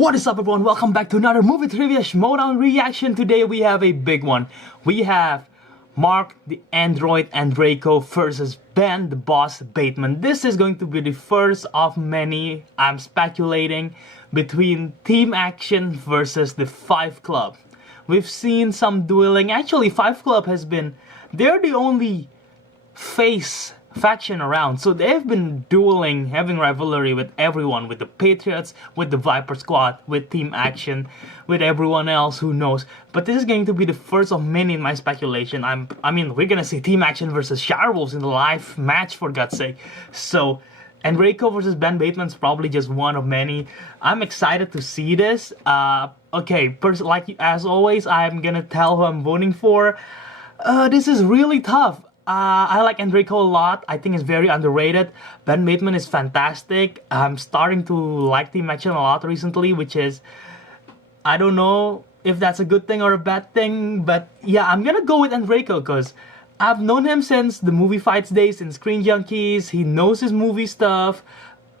What is up, everyone? Welcome back to another movie trivia Schmoedown reaction. Today we have a big one. We have Marc the Android Andreyko versus Ben the Boss Bateman. This is going to be the first of many, I'm speculating, between Team Action versus the Fyffe Club. We've seen some dueling. Actually, Fyffe Club has been, they're the only face faction around, so they've been dueling, having rivalry with everyone, with the Patriots, with the Viper Squad, with Team Action, with everyone else who knows. But this is going to be the first of many in my speculation. I mean, we're gonna see Team Action versus Shirewolves in the live match, for God's sake. So Andreyko versus Ben Bateman's probably just one of many. I'm excited to see this. Okay, like as always, I'm gonna tell who I'm voting for. This is really tough. I like Andreyko a lot. I think he's very underrated. Ben Bateman is fantastic. I'm starting to like Team Action a lot recently, which is, I don't know if that's a good thing or a bad thing, but yeah, I'm gonna go with Andreyko because I've known him since the movie fights days in Screen Junkies. He knows his movie stuff.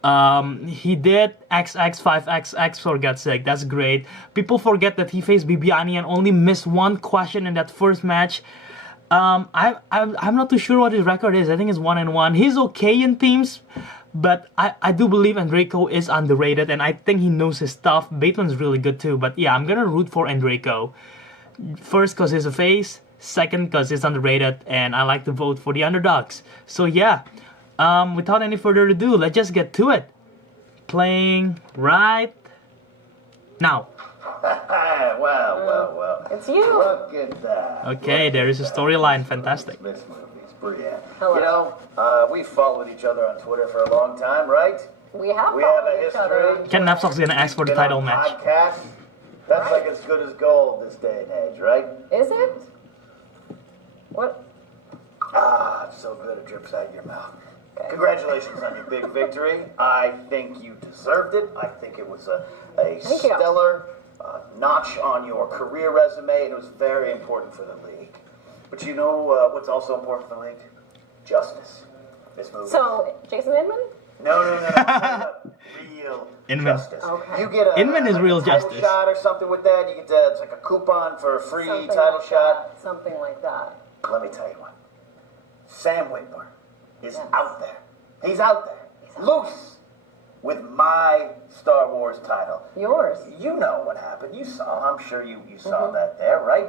He did XX5XX, for God's sake. That's great. People forget that he faced Bibiani and only missed one question in that first match. I'm not too sure what his record is. I think it's 1-1. He's okay in teams, but I do believe Andreyko is underrated, and I think he knows his stuff. Bateman's really good too, but yeah, I'm gonna root for Andreyko. First, because he's a face. Second, because he's underrated, and I like to vote for the underdogs. So yeah, without any further ado, let's just get to it. Playing right now. Well. It's you. Look at that. Okay, there is a storyline. Fantastic. This movie's brilliant. Hello. You know, we've followed each other on Twitter for a long time, right? We have a each other. history. Ken Napzok's gonna ask for the Been title on match. Podcast. That's like as good as gold this day and age, right? Is it? What? Ah, it's so good it drips out of your mouth. Congratulations on your big victory. I think you deserved it. I think it was a stellar notch on your career resume, and it was very important for the league. But you know what's also important for the league? Justice. This movie. So, Jason Inman? No. Real Inman. justice. Okay. You get a Inman is real title justice. shot or something with that. You get it's like a coupon for a free Something title like shot. that. Something like that. Let me tell you what. Sam Whitburn is out there. He's out there. Loose with my Star Wars title. Yours. You know what happened. You saw. I'm sure you saw that there, right?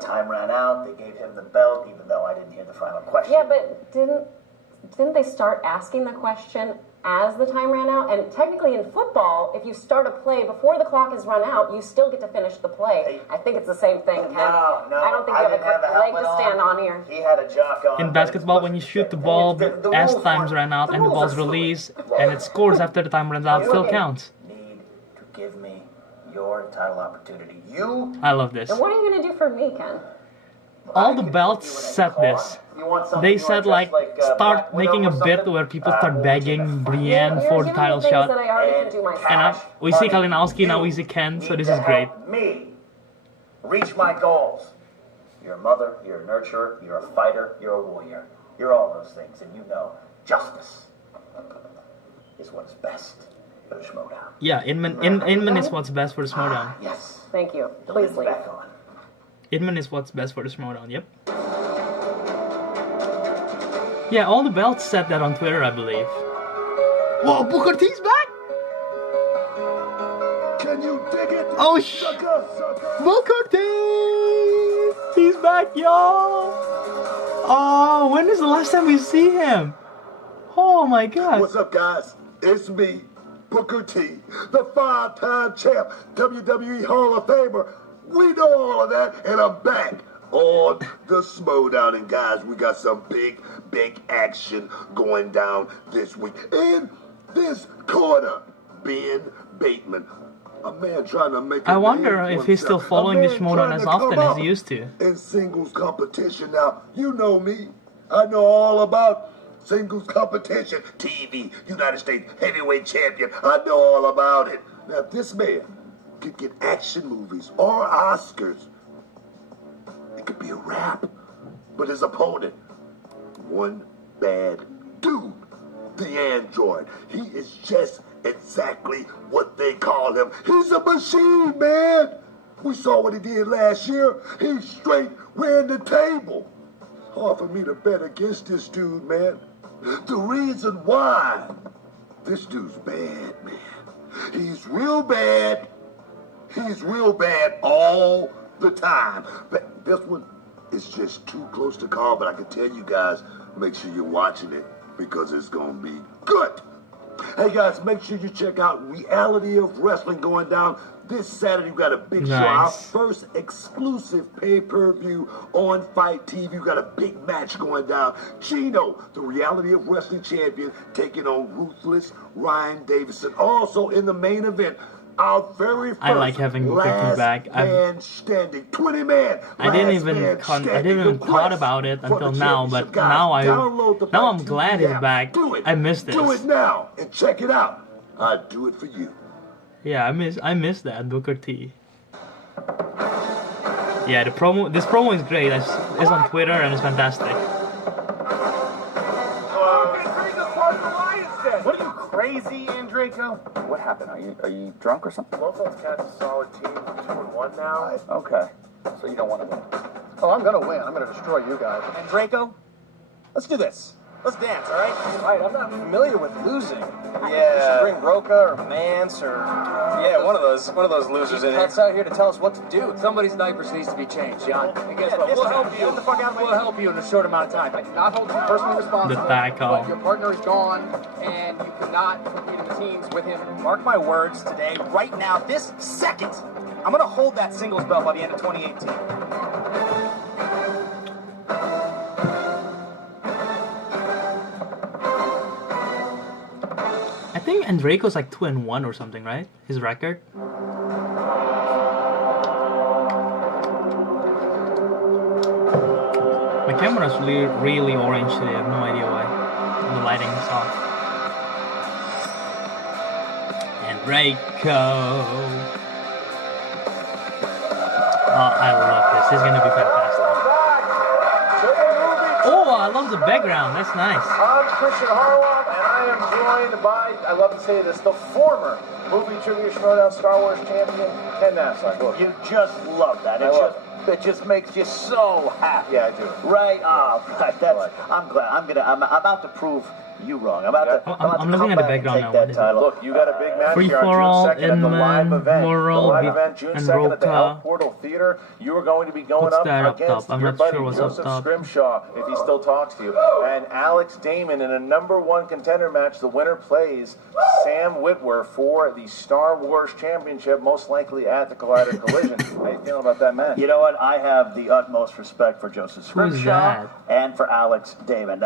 Time ran out. They gave him the belt, even though I didn't hear the final question. Yeah, but didn't they start asking the question as the time ran out? And technically in football, if you start a play before the clock has run out, you still get to finish the play. I think it's the same thing, Ken. No. I don't think you have a leg to stand on here. He had a jock on. In basketball, when you shoot the ball as times ran out and the ball's released and it scores after the time runs out, still counts. Need to give me your title opportunity. You. I love this. And what are you going to do for me, Ken? All the belts said this. They said like start making a bit where people start begging Brienne for the title shot. That I already can do myself. And we see Kalinowski, now we see Ken, so this is great. Me reach my goals. You're a mother, you're a nurturer, you're a fighter, you're a warrior. You're all those things, and you know justice is what's best for the Schmoedown. Yeah, Inman is what's best for the Schmoedown. Yes. Thank you. Please leave. Back on. Inman is what's best for the Schmoedown, yep. Yeah, all the belts said that on Twitter, I believe. Whoa, Booker T's back? Can you dig it? Oh, Sucker. Booker T! He's back, y'all! Oh, when is the last time we see him? Oh my god. What's up, guys? It's me, Booker T, the 5-time champ, WWE Hall of Famer. We know all of that, and I'm back on the Schmoedown. And guys, we got some big action going down this week. In this corner, Ben Bateman, a man trying to make I wonder if he's still following the Schmoedown as often as he used to. In singles competition. Now, you know me. I know all about singles competition. TV, United States heavyweight champion. I know all about it. Now, if this man could get action movies or Oscars, it could be a wrap. But his opponent, one bad dude, the android. He is just exactly what they call him. He's a machine, man. We saw what he did last year. He straight ran the table. Hard for me to bet against this dude, man. The reason why, this dude's bad, man. He's real bad. He's real bad all the time. But this one is just too close to call, but I can tell you guys, make sure you're watching it because it's going to be good. Hey guys, make sure you check out Reality of Wrestling going down this Saturday. We got a big show, our first exclusive pay-per-view on Fight TV. We got a big match going down. Chino, the Reality of Wrestling champion, taking on Ruthless Ryan Davison. Also in the main event, our very first I like having Booker T back. man standing, 20 man. I didn't even thought about it until now, but now I'm glad he's back. I missed this. Do it now and check it out. I'd do it for you. Yeah, I miss that Booker T. Yeah, this promo is great. It's on Twitter and it's fantastic. What are you, crazy, Andreyko? What happened? Are you drunk or something? Locals Cat's a solid team, 2-1 now. Okay, so you don't want to win. Oh, I'm gonna win. I'm gonna destroy you guys. Andreyko, let's do this. Let's dance, all right? All right, I'm not familiar with losing. Yeah. You should bring Roca or Mance or one of those losers in here. Cat's out here to tell us what to do. Somebody's diapers needs to be changed, John. And guess Yeah, what? this We'll time. help you. Get the fuck out of my We'll help you in a short amount of time. I cannot hold you personally responsible. The back but off. your partner is gone, and you cannot compete in the teams with him. Mark my words today, right now, this second, I'm going to hold that singles belt by the end of 2018. I think Andreyko's like 2-1 or something, right? His record. My camera's really orange today. I have no idea why. The lighting is off. Andreyko. Oh, I love this. This is gonna be fantastic. Oh, I love the background. That's nice. I'm Christian Harloff, and I am joined by, I love to say this, the former movie trivia Schmoedown Star Wars champion, Ken Nassau. You just love that. It just makes you so happy. Yeah, I do. Right? Oh, right. I'm glad. I'm about to prove you wrong. I'm looking at the background now. What is it? Look, you got a big match Free here for all, on June 2nd at the live event. Moral, the live event, June and 2nd at the Roca. El Portal Theater. You are going to be going What's up that up against top? I'm your not buddy sure what's up Joseph top. Scrimshaw, if he still talks to you. And Alex Damon in a #1 contender match. The winner plays Sam Witwer for the Star Wars Championship, most likely at the Collider Collision. How you feeling about that match? You know what? I have the utmost respect for Joseph Who's Scrimshaw that? and for Alex Damon.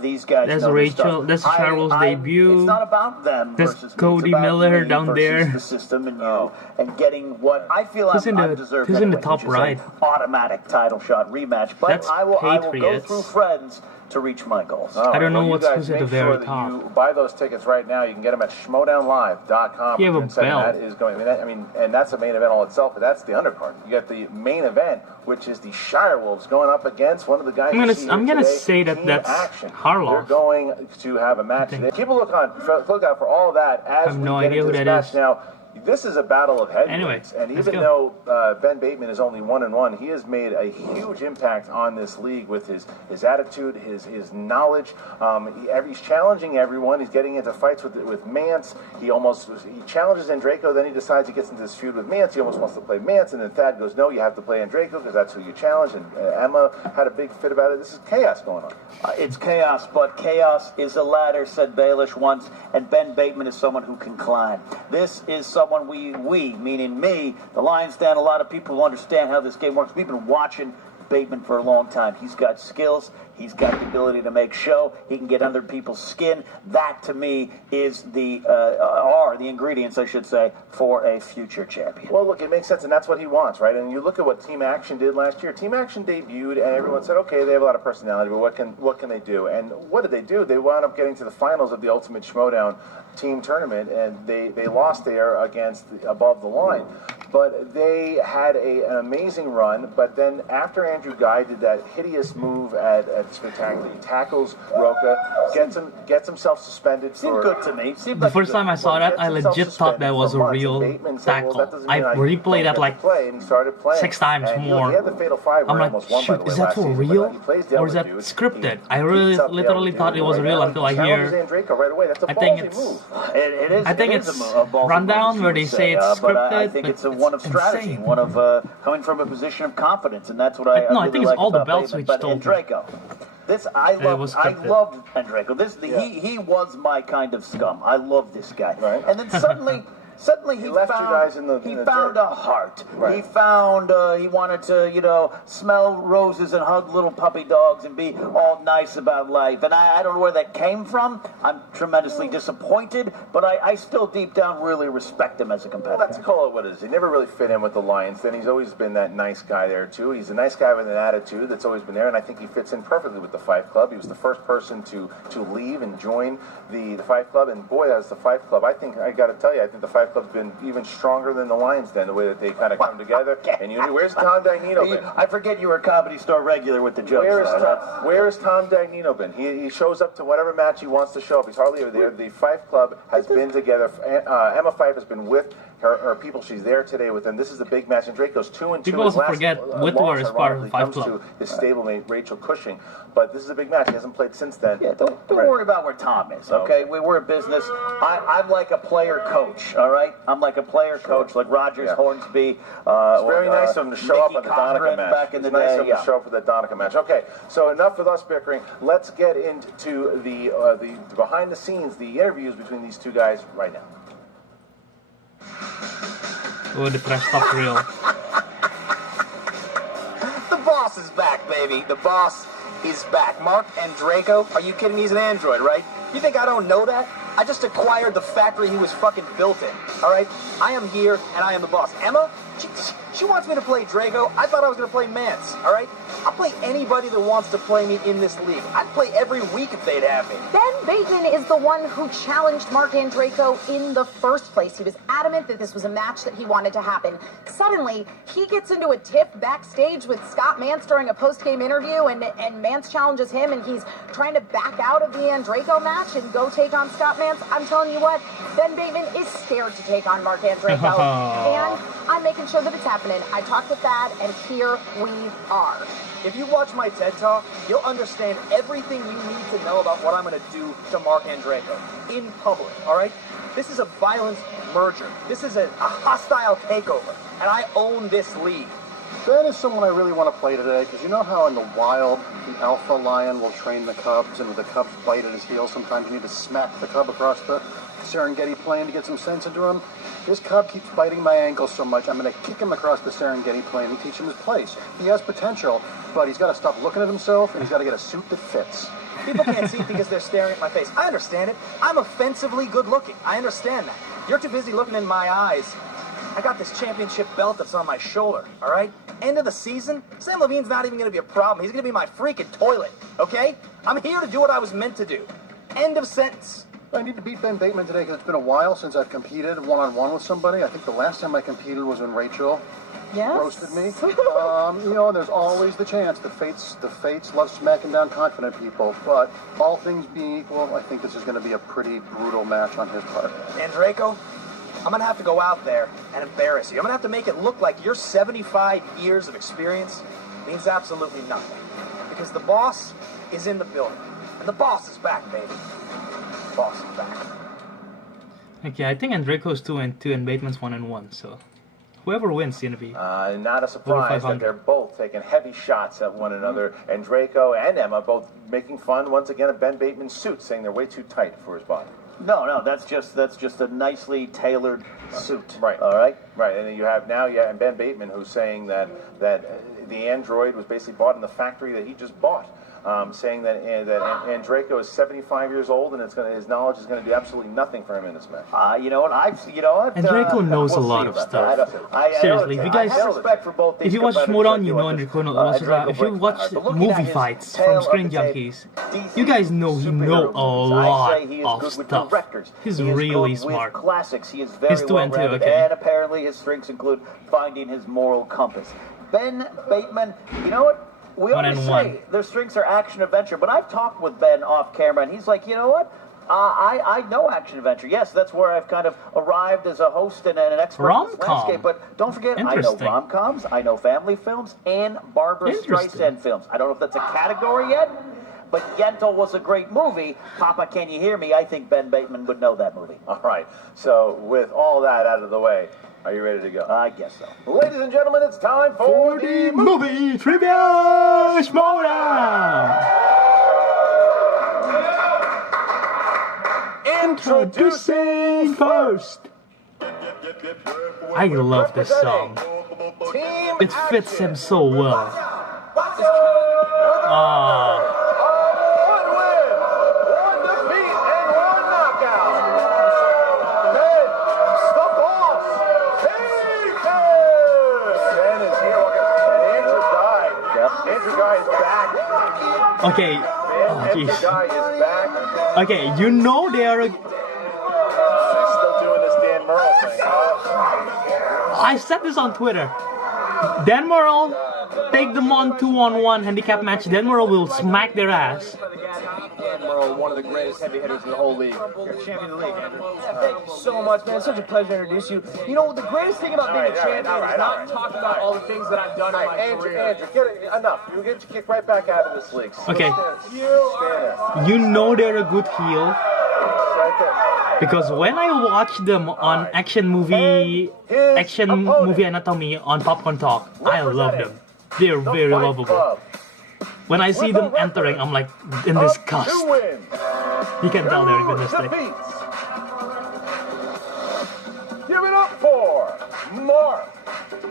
These guys That's know their Rachel. stuff. That's Cheryl's debut. It's not about them That's versus me. Cody It's about Miller me down versus there. the system and you, and getting what I feel Who's in I'm the- deserved. who's in the anyway, top which is right? an automatic title shot rematch. But That's I will go Patriots. through friends to reach my goals. All I don't know well, you who's guys at the make very sure that top. You buy those tickets right now. You can get them at schmoedownlive.com. You have a And second, belt. That is going. And that's the main event all itself. But that's the undercard. You got the main event, which is the Shire Wolves going up against one of the guys. I'm gonna say that Team that's Action. Harloff. They're going to have a match today. Keep a look out for all of that as I have we no get idea into who this that match is. now. This is a battle of heavyweights, Anyway, and let's even go. though Ben Bateman is only 1-1, he has made a huge impact on this league with his attitude, his knowledge. He's challenging everyone. He's getting into fights with Mance. He challenges Andreyko, then he decides he gets into this feud with Mance. He almost wants to play Mance, and then Thad goes, "No, you have to play Andreyko because that's who you challenge." And Emma had a big fit about it. This is chaos going on. It's chaos, but chaos is a ladder, said Baelish once, and Ben Bateman is someone who can climb. This is someone we, meaning me, the Lions Den, a lot of people who understand how this game works. We've been watching Bateman for a long time. He's got skills. He's got the ability to make show. He can get under people's skin. That, to me, is are the ingredients, I should say, for a future champion. Well, look, it makes sense, and that's what he wants, right? And you look at what Team Action did last year. Team Action debuted, and everyone said, okay, they have a lot of personality, but what can they do? And what did they do? They wound up getting to the finals of the Ultimate Schmoedown team tournament, and they lost there above the line. But they had an amazing run. But then after Andrew Guy did that hideous move at Spectacular, he tackles Roca, gets himself suspended. Seemed good to me. The first time I saw that, I legit thought that was a real tackle. I replayed that like 6 times more. I'm like, shoot, is that for real? Or is that scripted? I really literally thought it was real until I hear, I think it's Rundown where they say it's scripted. But I think it's one of strategy, insane. one of coming from a position of confidence, and that's what I No, really I think it's like all the about belts Bateman. which But told me. Andreyko, I loved Andreyko. He was my kind of scum. I love this guy. Right. And then suddenly he left found, you guys in the found dirt. a heart. Right. He found he wanted to smell roses and hug little puppy dogs and be all nice about life. And I don't know where that came from. I'm tremendously disappointed, but I still deep down really respect him as a competitor. Let's call it what it is. He never really fit in with the Lions. Then he's always been that nice guy there too. He's a nice guy with an attitude that's always been there, and I think he fits in perfectly with the Fyffe Club. He was the first person to leave and join the Fyffe Club, and boy, as the Fyffe Club, I got to tell you, I think the Fyffe Club's been even stronger than the Lions then, the way that they kind of come together. And where's Tom Dagnino been? I forget you were a Comedy Store regular with the jokes. Where is Tom Dagnino been? He shows up to whatever match he wants to show up. He's hardly ever there. The Fyffe Club has been together. Emma Fyffe has been with her people. She's there today with them. This is the big match, and Draco's 2-2. People also forget Whitwer is part of the Fyffe Club. To his stablemate Rachel Cushing, but this is a big match. He hasn't played since then. Yeah, don't worry about where Tom is, okay? We're a business. I'm like a player coach, all right? I'm like a player coach, like Rogers, Hornsby. It's very nice of him to show up Mickey at the Donica Cochran match. back in the It's nice day, of him to show up for that Donica match. Okay, so enough with us bickering. Let's get into the behind the scenes, the interviews between these two guys right now. Oh, the trash talk reel. The boss is back, baby. The boss is back. Marc Andreyko, are you kidding? He's an android, right? You think I don't know that? I just acquired the factory he was fucking built in, all right? I am here, and I am the boss. Emma, she wants me to play Drago. I thought I was going to play Mance, all right? I'll play anybody that wants to play me in this league. I'd play every week if they'd have me. Ben Bateman is the one who challenged Marc Andreyko in the first place. He was adamant that this was a match that he wanted to happen. Suddenly, he gets into a tiff backstage with Scott Mance during a post-game interview, and Mance challenges him, and he's trying to back out of the Andreyko match and go take on Scott Mance. I'm telling you what, Ben Bateman is scared to take on Marc Andreyko, and I'm making sure that it's happening. I talked with Thad, and here we are. If you watch my TED Talk, you'll understand everything you need to know about what I'm going to do to Marc Andreyko in public, all right? This is a violent merger. This is a hostile takeover, and I own this league. Ben is someone I really want to play today, because you know how in the wild, the alpha lion will train the cubs, and with the cubs bite at his heel, sometimes you need to smack the cub across the Serengeti plain to get some sense into him? This cub keeps biting my ankle so much, I'm going to kick him across the Serengeti plain and teach him his place. He has potential, but he's got to stop looking at himself, and he's got to get a suit that fits. People can't see because they're staring at my face. I understand it. I'm offensively good looking. I understand that. You're too busy looking in my eyes. I got this championship belt that's on my shoulder, all right? End of the season, Sam Levine's not even going to be a problem. He's going to be my freaking toilet, okay? I'm here to do what I was meant to do. End of sentence. I need to beat Ben Bateman today because it's been a while since I've competed one-on-one with somebody. I think the last time I competed was when Rachel roasted me. There's always the chance. The fates love smacking down confident people. But all things being equal, I think this is going to be a pretty brutal match on his part. Andreyko, I'm going to have to go out there and embarrass you. I'm going to have to make it look like your 75 years of experience means absolutely nothing. Because the boss is in the building. And the boss is back, baby. The boss is back. Okay, I think Andreyko's 2-2 and Bateman's 1-1, so whoever wins is gonna be not a surprise that they're both taking heavy shots at one another. Andreyko and Emma both making fun once again of Ben Bateman's suit, saying they're way too tight for his body. No, that's just a nicely tailored suit. Right. All right. Right, and then you have Ben Bateman who's saying that the android was basically bought in the factory that he just bought. saying that Andreyko is 75 years old and his knowledge is going to do absolutely nothing for him in this match. You know what? Andreyko knows a we'll lot see of about stuff. that. Seriously, if you guys, I have respect for both these if you watch competitors. Schmoedown, you know Andreyko knows a lot. If you watch movie fights from Screen Junkies, you guys know he knows a lot of stuff. He's really smart. Classics. He is very He's 2 and 2, well-rounded, okay. and apparently his strengths include finding his moral compass. Ben Bateman, you know what? We 1 always and say 1. their strengths are action-adventure, but I've talked with Ben off camera, and he's like, you know what? I know action-adventure. Yes, that's where I've kind of arrived as a host and an expert in this Rom-com. landscape, but don't forget, I know Interesting. rom-coms, I know family films, and Barbara Interesting. Streisand films. I don't know if that's a category yet, but Yentl was a great movie. Papa, can you hear me? I think Ben Bateman would know that movie. All right. So with all that out of the way, are you ready to go? I guess so. Ladies and gentlemen, it's time for the Movie Trivia Schmoedown! Introducing first! I love this song. Team It fits him so well. One win, one defeat, and one knockout. Ben, the boss, Fyffe! Ben is here, and Andrew Guy. Yep. Andrew Guy is back. Okay. Oh, Andrew jeez. Guy is back. Okay, you know they are. He's still doing this Dan Murrell thing. I said this on Twitter. Dan Murrell, take them on 2-on-1 handicap match. Dan Murrell will smack their ass. Dan Murrell, one of the greatest heavy hitters in the whole league. You're champion of the league, Andrew. Thank you so much, man. It's such a pleasure to introduce you. You know, the greatest thing about being a champion is not talking about all the things that I've done in my career. Andrew, get it, enough. You get your kick right back out of this league. Okay. Stand there. You know they're a good heel Right there. because when I watch them on action movie anatomy on Popcorn Talk, I love them. They're very Fight lovable. Club. When I see them entering, I'm like in disgust. 2 wins. You can tell they're Two goodness. defeats. Give it up for Marc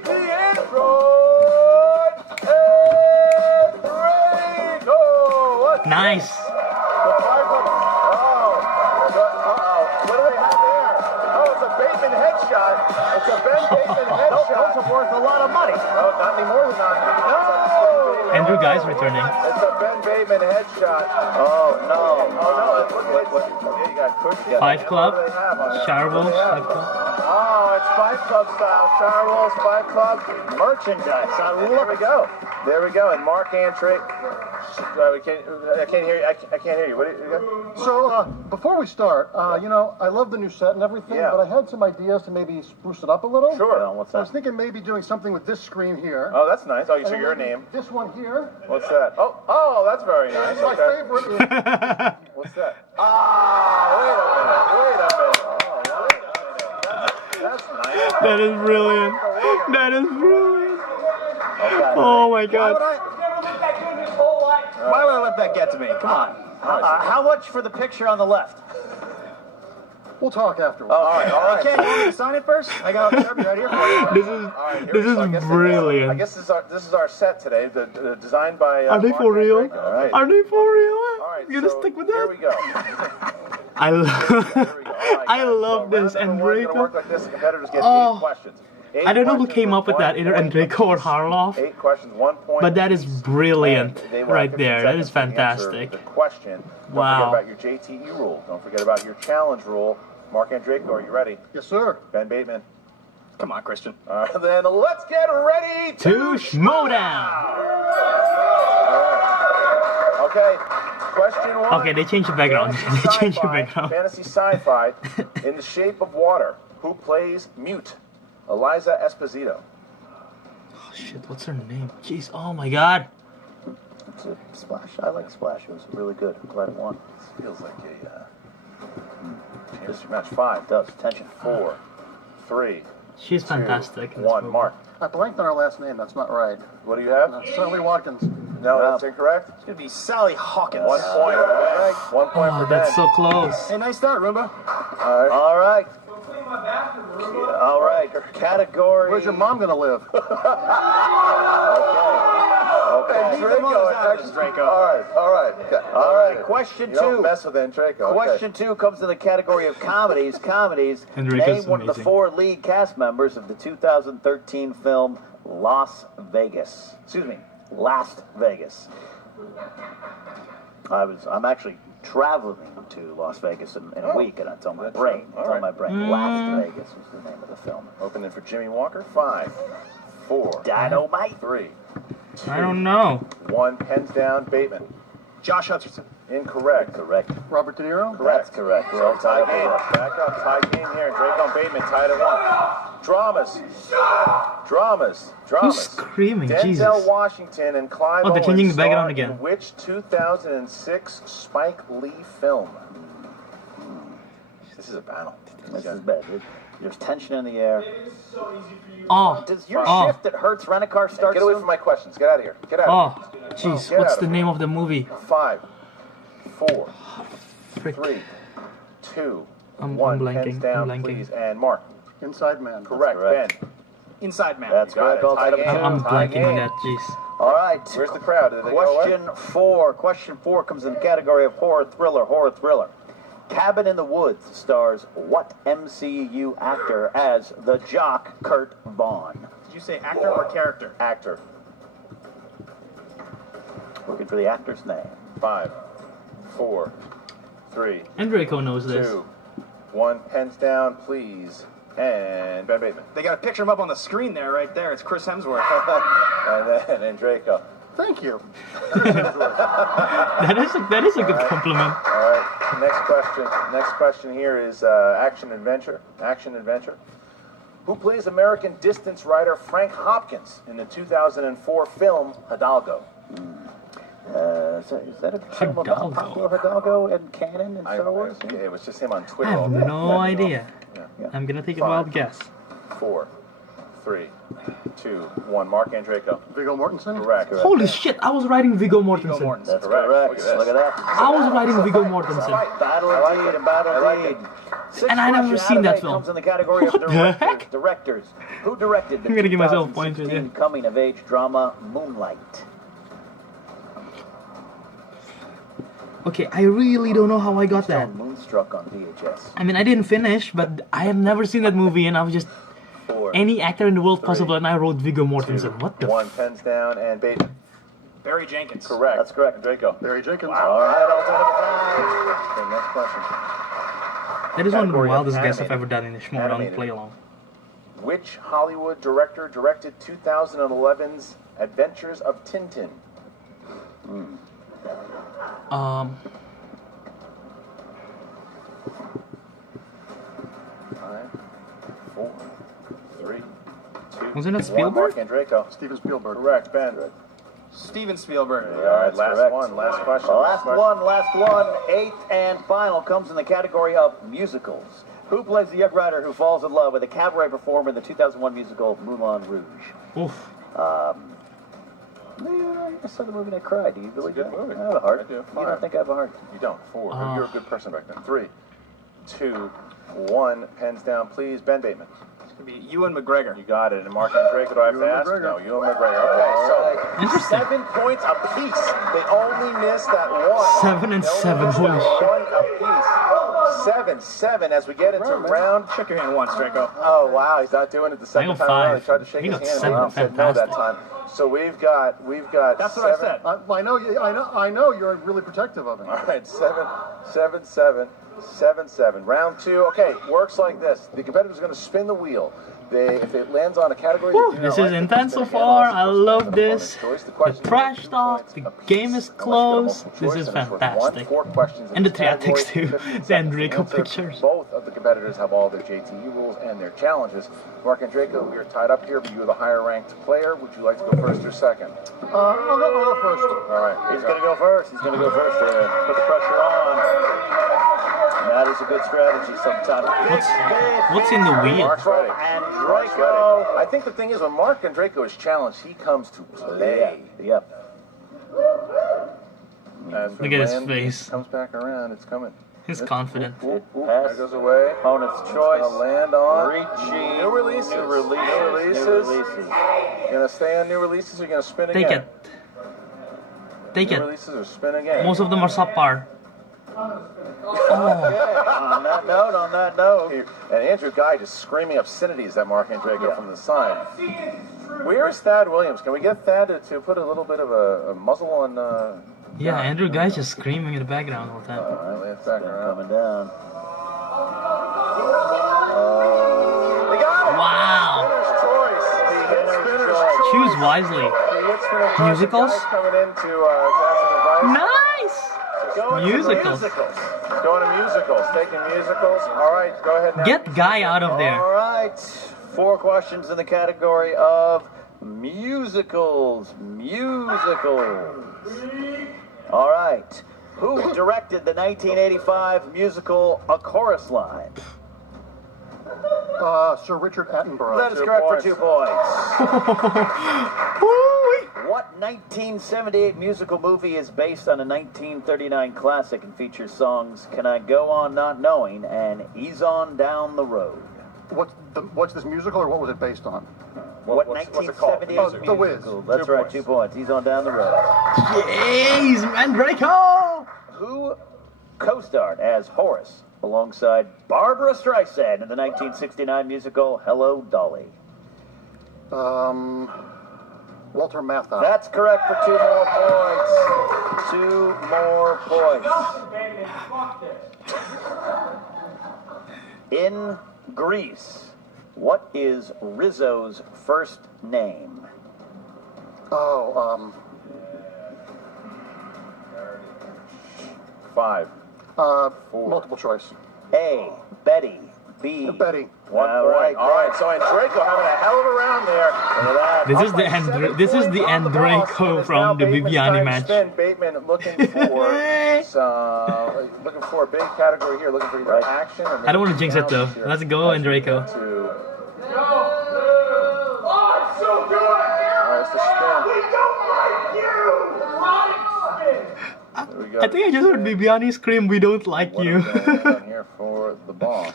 the Android Andreyko. Nice. The five of them. What do they have there? Oh, it's a Bateman headshot. It's a Ben Bateman headshot. Those are worth a lot of money. Oh, not anymore than that. No. Andrew Guy's returning. It's a Ben Bateman headshot. Oh, no. Oh, no. Yeah, you got Cushman. Fyffe Club, What do they have on there? Charwolf, What do they have? Fyffe Club. Oh, it's Fyffe Club style. Charwolf, Fyffe Club merchandise. There we go. There we go. And Marc Andreyko. I can't hear you. I can't hear you. What do you got? So, before we start, you know, I love the new set and everything, Yeah. but I had some ideas to maybe spruce it up a little. Sure. What's I was that? thinking maybe doing something with this screen here. Oh, that's nice. Oh, you And show then your maybe name. This one here. What's that? Oh, that's very nice. My Okay. favorite is What's that? Ah, wait a minute. That's nice. That is brilliant. That is brilliant. Okay. Oh my god. Why would I let that get to me? Come on. How much for the picture on the left? We'll talk afterwards. All right. Okay, you want me to sign it first? I got it right here for you. This is All right, here this we go. I is guess brilliant. I guess this is our set today, designed by. Are they Marc for real? Andreyko. All right. Are they for real? All right, You gonna so stick with Here that? we go. I Here we love. go. All right, I guys. love So this, round number one's gonna work Andreyko. like this. The competitors get Oh. 8 questions. I don't know who questions came with up with that, 1 either point Andreyko or apiece. Harloff. 8 questions, 1 point. But that is apiece. brilliant, And they will have right 15 there. That is seconds to answer fantastic. The question. Don't Wow. forget about your JTE rule. Don't forget about your challenge rule. Marc Andreyko, are you ready? Yes, sir. Ben Bateman. Come on, Christian. All right, then let's get ready To Schmoedown. Okay, question 1. Okay, they changed the background. Fantasy They changed the sci-fi- background. Fantasy sci-fi in the shape of water. Who plays Mute? Eliza Esposito. Oh shit, what's her name? Jeez, oh my god. It's a Splash. I like Splash. It was really good. I'm glad it won. Feels like a championship match. 5 does. Tension. 4, 3, She's fantastic. in this 1. movie. Mark, I blanked on her last name. That's not right. what do you have? Sally Watkins. No, that's incorrect. It's going to be Sally Hawkins. 1 point. 1 point Oh, for that's Ben. so close. Hey, nice start, Roomba. All right. All right. All right. Category. Where's your mom gonna live? Okay. Draco. All right. Okay. All right, question You don't two. mess with Andreyko. Okay. Question two comes in the category of comedies. Enrico's Name one of the amazing. 4 lead cast members of the 2013 film Las Vegas. Excuse me, Last Vegas. I'm actually traveling to Las Vegas in a week, and it's on my brain. It's on my brain. Las Vegas was the name of the film. Opening for Jimmy Walker. 5, 4, Dynamite. 3, I don't know. 1. Pens down. Bateman. Josh Hutcherson. Incorrect. Correct. Robert De Niro? That's correct. So tie game. Back up. Tie game here. Draco and Bateman tied at 1. Dramas. Who's screaming? Denzel Jesus. Washington and Clive Oh, they're changing the Owens background starred again. in which 2006 Spike Lee film? This is a battle. This is bad. There's tension in the air. Oh. Does your Oh. shift at Hertz Rent-A-Car start Get away soon? from my questions. Get out of here. Get out of Oh. here. Jeez. Get What's out the of name of the movie? 5, 4, Frick. 3, 2, I'm 1. blanking, Pens down, I'm blanking. please. And Mark. Inside Man. Correct. correct. Ben. Inside Man. That's You got correct. it. All Tie tied game. up I'm two. blanking on that. Jeez. All right. Where's the crowd? Did they go away? Question 4. Question 4 comes in the category of horror thriller. Horror thriller. Cabin in the Woods stars what MCU actor as the jock Kurt Vaughn? Did you say actor or character? Actor. Looking for the actor's name. 5, 4, 3, Enrico knows this. 2, 1. Pens down, please. And Ben Bateman. They got a picture of him up on the screen there, right there. It's Chris Hemsworth. And then Draco. Thank you. That is a good compliment. All right. Next question here is action adventure. Action adventure. Who plays American distance rider Frank Hopkins in the 2004 film Hidalgo? Is that a film about Hidalgo. Pablo Hidalgo and canon in Star Wars? It was just him on I Twitter. have all day. no idea. Yeah. I'm gonna take a 5, wild guess. 4, 3, 2, 1. Mark Andreyko. Viggo Mortensen? Correct. Holy shit! I was writing Viggo Mortensen. That's Correct. correct. Look at Look at that. I was writing Viggo Mortensen. Battle indeed and battle indeed. Sixth And I never question seen out that of film. comes in the category What of the heck? directors. Who directed the I'm gonna give myself points right 2016 there. coming-of-age drama Moonlight? Okay, I really don't know how I got that. Moonstruck on VHS. I mean, I didn't finish, but I have never seen that movie, and I was just 4. any actor in the world possible, and I wrote Viggo Mortensen. What the? 1. Pens down and Bateman. Barry Jenkins. Correct. That's correct. Draco. Barry Jenkins. All right, all time Okay, next question. That is one of the Category of wildest guesses I've animated. ever done in a Schmoedown Animated. play along. Which Hollywood director directed 2011's Adventures of Tintin? 5, 4, 3, 2, Wasn't it 1. Spielberg? Mark Andreyko. Steven Spielberg. Correct. Ben. Steven Spielberg. All right, That's last correct. one. Last question. Last one. Eighth and final comes in the category of musicals. Who plays the young writer who falls in love with a cabaret performer in the 2001 musical Moulin Rouge? Oof. Yeah, I saw the movie and I cried. Do you really? It's a good movie. I have a heart. I do. You 5. don't think I have a heart? You don't. 4. You're a good person back then. 3, 2, 1. Pens down, please. Ben Bateman. It's going to be Ewan McGregor. You got it. And Mark Andreyko, do I have to Ewan ask? McGregor. No, Ewan McGregor. Okay, so Interesting. 7 points apiece. They only missed that one. 7 and They only 7. missed Holy that shit. one apiece. 7 as we get into round. Shook your hand once, Draco. Oh wow, he's not doing it the second I got time around. 5. He tried to shake He his got hand. 7. But he said no that Fantastic. time. So we've got. That's 7. what I said. I know you're really protective of him. All right, 7. Round 2. Okay, works like this. The competitor's going to spin the wheel. If it lands on a category, Whew, they do this not is like, intense spin so again. far. Also, I love opponent's this. choice. The The question is trash 2 talk, points the apiece. game is Unless you get a close. multiple This choice, is and it's worth fantastic. 4 questions in And the this category, theatrics too. 15 The seconds to Andreyko answer. pictures. Both of the competitors have all their JTE rules and their challenges. Mark Andreyko, we are tied up here, but you are the higher ranked player. Would you like to go first or second? I'll go first. All right. He's going to go first. He's going to go first to put the pressure on. And that is a good strategy sometimes. What's in the wheel? Mark's ready. Mark's ready. Andreyko. I think the thing is, when Mark Andreyko is challenged, he comes to play. Yep. As Look at his land face. Comes back around. It's coming. He's confident. That goes away. Opponent's It's choice. gonna land on Reaching. new releases. New releases. New releases. New releases. You're gonna stay on new releases. Or you're gonna spin Take again. it. Take New it. releases or spin again. Most of them are subpar. On that note. And Andrew Guy just screaming obscenities at Marc Andreyko from the side. Where is Thad Williams? Can we get Thad to put a little bit of a muzzle on... Yeah, Andrew Guy's just screaming in the background all the time. Alright, let's back around. Coming down. They got it! Wow. Spinner's choice. He hits Spinner's choice. Choose wisely. He hits Spinner's choice. Musicals? The guy's coming into Jackson Device. Nice! Going Musicals. To musicals. Going to musicals. Taking musicals. Alright, go ahead now. Get Guy out of there. All right. 4 questions in the category of musicals. All right. Who directed the 1985 musical A Chorus Line? Sir Richard Attenborough. That is 2 correct points. for 2 points. Woo-wee. What 1978 musical movie is based on a 1939 classic and features songs Can I Go On Not Knowing and Ease On Down the Road? What's this musical, or what was it based on? What what's it called? 1978 Oh, The Wiz. musical? That's 2 right, points. 2 points. Ease On Down the Road. Jeez, Andreyko! Who co-starred as Horace alongside Barbara Streisand in the 1969 musical Hello, Dolly? Walter Matthau. That's correct for 2 more points. 2 more points. In Greece, what is Rizzo's first name? Oh, 5. multiple choice. A. Betty. B. Betty. 1 All point. right, Alright, so Andreyko having a hell of a round there. Look at that. This is the this is the Points on the boss, Andreyko and it's now from the Bateman's Viviani time to match. spin. Bateman looking for a big category here, looking for either Right. action or I don't want to jinx it though. challenges here. Let's go, Andreyko. Alright, it's the spin. There we go. I think I just heard Viviani scream, "We don't like What you." is going on here for the boss?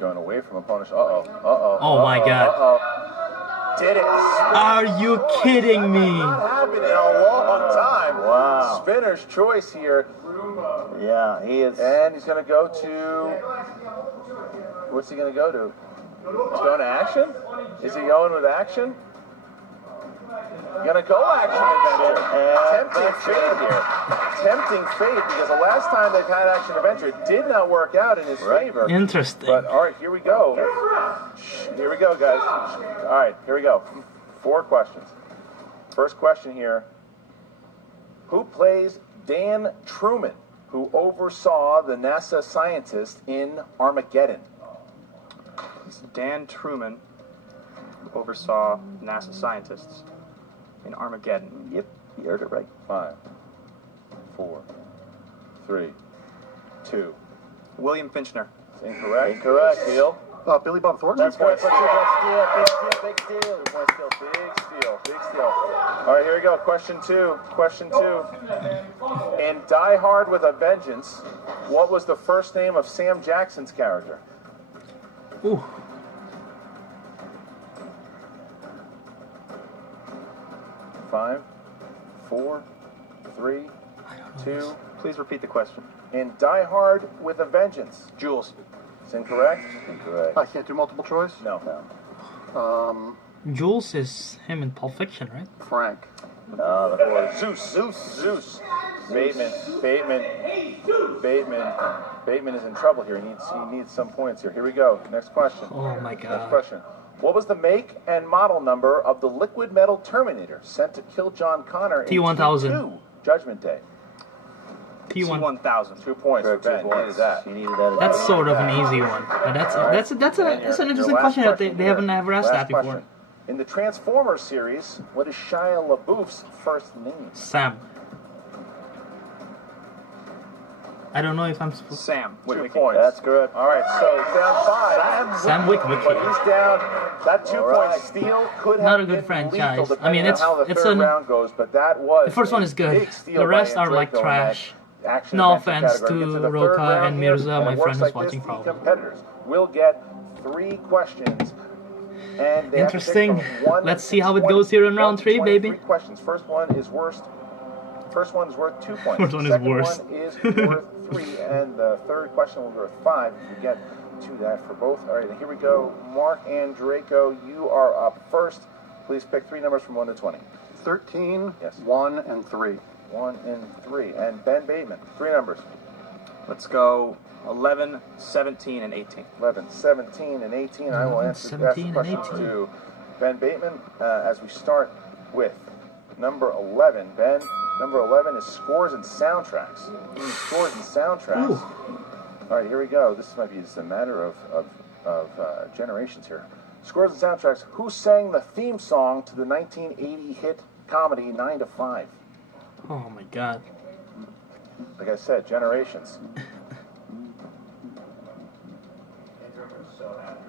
Going away from opponent. Oh my God. Did it. Are you kidding me? Not happened in a long time. Wow. Spinner's choice here. Yeah, he is. And he's going to go to... What's he going to go to? He's going to action? Is he going with action? Gonna go action adventure. Tempting fate here. Tempting fate, because the last time they've had action adventure, it did not work out in his favor. Interesting. But all right, here we go. Here we go, guys. All right, here we go. 4 questions. First question here. Who plays Dan Trueman, who oversaw the NASA scientist in Armageddon? Dan Trueman oversaw NASA scientists in Armageddon. Yep, you heard it right. 5, 4, 3, 2. William Finchner. Incorrect. Incorrect. Steal. Billy Bob Thornton. That's correct for 2 points. Steal, big steal, big steal. 2 point steal. Big steal. Big steal. All right, here we go. Question 2. Question 2. In Die Hard with a Vengeance, what was the first name of Sam Jackson's character? Ooh. 5, 4, 3, 2. Please repeat the question. In Die Hard with a Vengeance. Jules. Is incorrect? Incorrect. I can't do multiple choice. No. Jules is him in Pulp Fiction, right? Frank. No, the horse. Zeus. Bateman is in trouble here. He needs some points here. Here we go. Next question. Oh my Next God. question. What was the make and model number of the liquid metal Terminator sent to kill John Connor in T-1000. T2 Judgment Day? T1. 1000. 2 points for Ben. He needed that. He needed that. That's sort of an easy one. But that's an interesting question that they haven't ever asked that before. Question. In the Transformers series, what is Shia LaBeouf's first name? Sam. I don't know if I'm supposed. Sam. 2 points. That's correct. All right, so down 5. Sam Witwicky. But he's down. That 2 point steal could have Not a good been franchise. lethal, I mean, depending on how the third round goes, but that was The first one a is good. big steal The rest by are like Andreyko in trash. that action No adventure offense category. to Get the third Roka round and here, Mirza, and my it friend works is like watching this. probably. The competitors will get 3 questions. And they have to pick Interesting. from 1 Let's see to how it 20 goes here in round 3, 23 baby. questions. First one is worth 2 points. First one is Second worst. one is worth 3, and the third question will be worth 5 if we get to that for both. All right, here we go. Marc Andreyko, you are up first. Please pick 3 numbers from 1 to 20. 13, Yes. 1, and 3. 1 and 3. And Ben Bateman, 3 numbers. Let's go 11, 17, and 18. 11, 17, and 18. I will answer the 17 and question 18. to Ben Bateman as we start with number 11. Ben, number 11 is scores and soundtracks. Scores and soundtracks. Ooh. All right, here we go. This might be just a matter of generations here. Scores and soundtracks. Who sang the theme song to the 1980 hit comedy 9 to 5? Oh my god. Like I said, generations.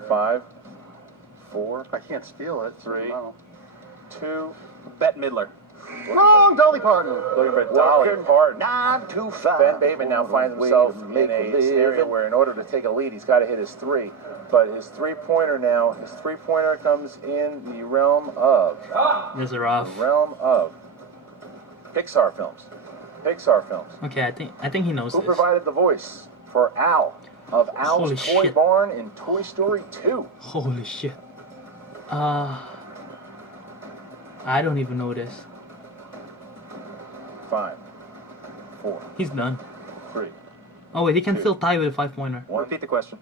5, 4, I can't steal it. so 3, no. 2. Bette Midler. Wrong, Dolly Parton. Looking for Dolly Parton. 9 to 5. Ben Bateman now finds himself in a scenario where in order to take a lead, he's got to hit his 3. But his three-pointer comes in the realm of This is rough. Pixar films. Pixar films. Okay, I think he knows Who this. provided the voice for Al of Al's Holy Toy shit. Barn in Toy Story 2? Holy shit. I don't even know this. 5, 4, He's done. 3. Oh wait, he can 2. still tie with a 5-pointer. 1. Repeat the question.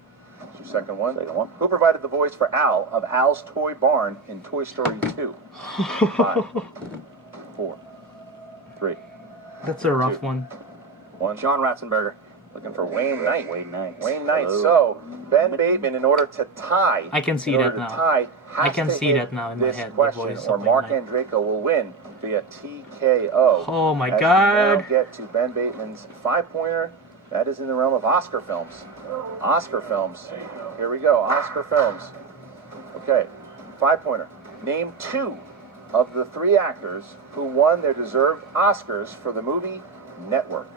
Your second one. Who provided the voice for Al of Al's Toy Barn in Toy Story 2? 5, 4, 3, That's a rough 2. one. 1. John Ratzenberger. Looking for Wayne Knight. Wayne Knight. Wayne Knight. Hello. So Ben Bateman, in order to tie, I can see in order that to now. tie, I has can to see hit that now in my this head, the question, voice or of Wayne Marc Knight. Andreyko will win via TKO. Oh my As we god. now get to Ben Bateman's 5-pointer. That is in the realm of Oscar films. Oscar films. Here we go. Oscar films. Okay. 5-pointer. Name 2 of the 3 actors who won their deserved Oscars for the movie Network.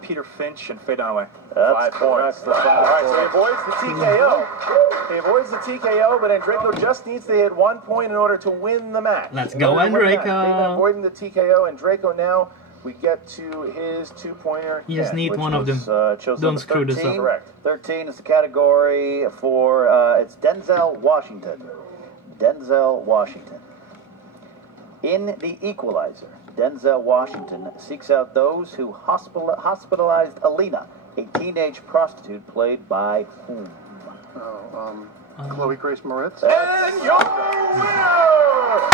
Peter Finch and Faye Dunaway. 5 points. All right, so he avoids the TKO. He avoids the TKO, but Andreyko just needs to hit 1 point in order to win the match. Let's In go, order to win the match. Andreyko. Bateman avoiding the TKO. Andreyko now, we get to his 2-pointer. You just need Which one of them. chose Don't number screw this 13. up. Correct. 13 is the category for, it's Denzel Washington. Denzel Washington. In The Equalizer, Denzel Washington seeks out those who hospitalized Alina, a teenage prostitute played by whom? Chloe Grace Moretz. And your winner!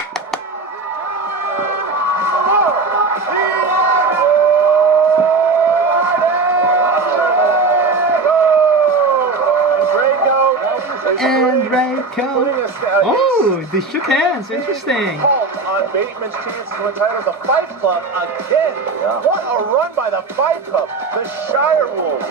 Andreyko. Oh, they shook hands. Interesting. Halt on Bateman's chance to entitle the Fyffe Club again. What a run by the Fyffe Club, the Shire Wolves.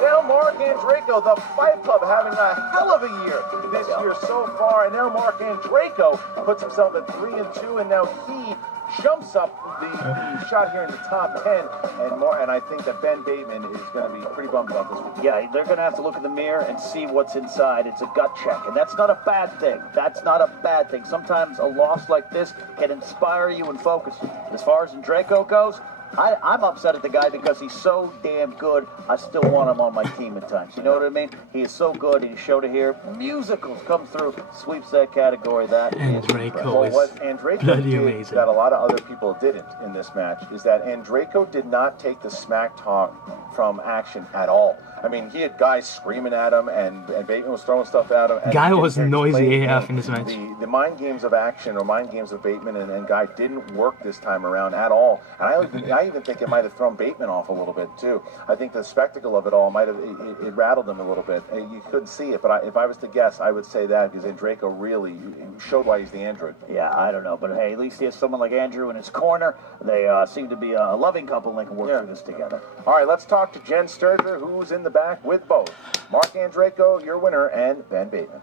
Now Marc Andreyko, the Fyffe Club, having a hell of a year this year so far. And now Marc Andreyko puts himself at 3-2, and now he jumps up the shot here in the top 10 and more. And I think that Ben Bateman is going to be pretty bummed about this one. Yeah, they're going to have to look in the mirror and see what's inside. It's a gut check, and that's not a bad thing. That's not a bad thing. Sometimes a loss like this can inspire you and focus you. As far as Andreyko goes, I'm upset at the guy because he's so damn good. I still want him on my team at times. You know what I mean? He is so good. He showed it here. Musicals come through, sweeps that category. That Andreyko Well, is what Andreyko bloody did amazing. that a lot of other people didn't in this match is that Andreyko did not take the smack talk from action at all. I mean, he had guys screaming at him, and Bateman was throwing stuff at him. And Guy he was didn't care. He noisy played AF game. in this match. The mind games of action or mind games of Bateman and Guy didn't work this time around at all. And I even think it might have thrown Bateman off a little bit too. I think the spectacle of it all might have it rattled him a little bit. You couldn't see it, but if I was to guess, I would say that because Andreyko really showed why he's the android. Yeah, I don't know, but hey, at least he has someone like Andrew in his corner. They seem to be a loving couple and they can work through this together. All right, let's talk to Jen Sturger, who's in the back with both Marc Andreyko, your winner, and Ben Bateman.